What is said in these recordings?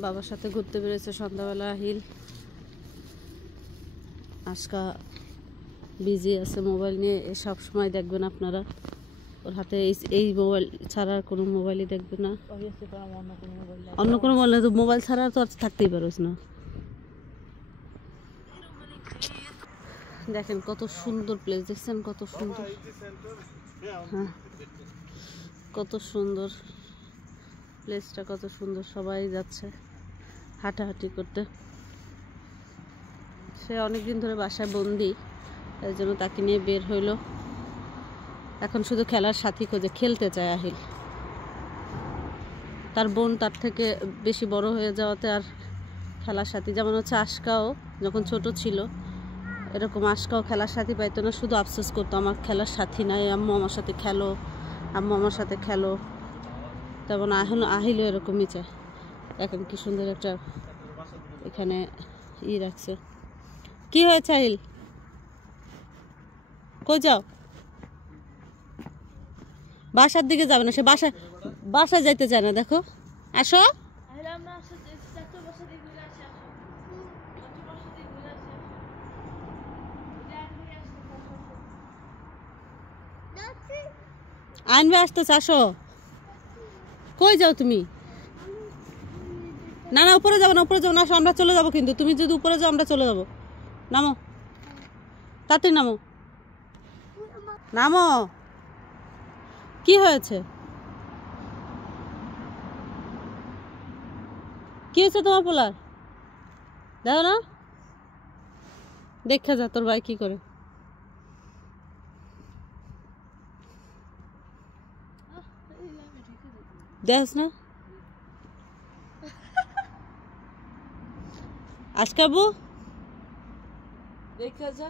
বাবার সাথে ঘুরতে বেরিয়েছে সন্ধ্যাবেলা আহিল। আজকা বিজি আছে মোবাইল নিয়ে, সব সময় দেখবেন আপনারা ওর হাতে এই মোবাইল ছাড়া আর কোনো মোবাইলই দেখবে না। অন্য কোনো মোবাইল তো মোবাইল ছাড়া তো আর থাকতেই পারোস না। দেখেন কত সুন্দর প্লেস, দেখছেন কত সুন্দর, হ্যাঁ কত সুন্দর প্লেসটা, কত সুন্দর। সবাই যাচ্ছে হাঁটাহাঁটি করতে। সে অনেকদিন ধরে বাসায় বন্দি, এর জন্য তাকে নিয়ে বের হইলো। এখন শুধু খেলার সাথী খোঁজে, খেলতে চায় আহিল। তার বোন তার থেকে বেশি বড় হয়ে যাওয়াতে আর খেলার সাথী, যেমন হচ্ছে আশকাও যখন ছোট ছিল এরকম আশকাও খেলার সাথী পাইতো না, শুধু আফসোস করতো আমার খেলার সাথী নাই, আম্মু আমার সাথে খেলো, আম্মু আমার সাথে খেলো। তেমন আহিলও এরকমই চায়। এখন কি সুন্দর একটা এখানে রাখছে। কি হয়েছে আহিল, কই যাও? বাসার দিকে যাবে না, সে বাসায় যাইতে চায় না। দেখো আসো, আনবে আসতেছে, আসো। কই যাও তুমি? না না উপরে যাবো না, উপরে যাবো না, আসো আমরা চলে যাবো। কিন্তু তুমি যদি উপরে যাও আমরা চলে যাবো। নামো তাড়াতাড়ি, নামো নামো। কি হয়েছে, কি হয়েছে তোমার পোলার? দেখো না, দেখা যা তোর ভাই কি করে। দেখ না আজকাবু, দেখা যা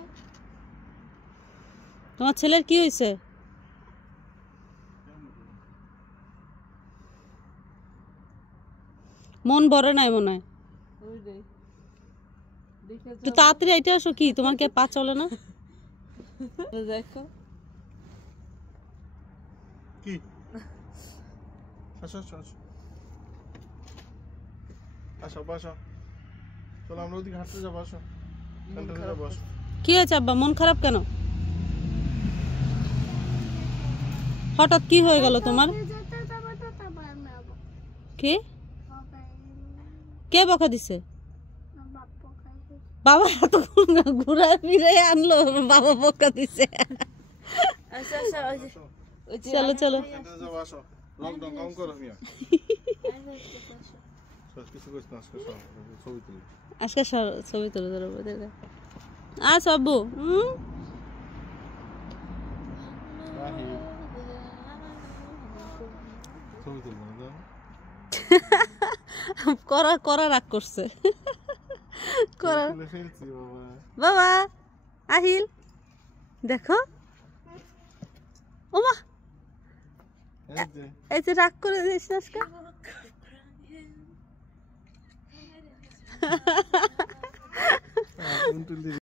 তোমার ছেলের কি হয়েছে? মন ভরে নাই মনে হয়। তো তাড়াতাড়ি এটা আসো, কি তোমার কি পা চলে না? দেখো কি, আসো আসো আসো আসো বসো, চলো আমরা ওদিকে হাঁটতে যাবো। আসো বসো। কি হয়েছে আব্বা, মন খারাপ কেন? হঠাৎ কি হয়ে গেল তোমার? কি, কে বকা দিছে? বাবা এত ঘুরা ফিরে আনলো, বাবা বকা দিছে। চলো চলো, আজকে ছবি তুলে ধরবো। আচ্ছা আব্বু, করা রাগ করছে। বাবা আহিল দেখো, ওমা এই যে রাগ করে দিস আজকে।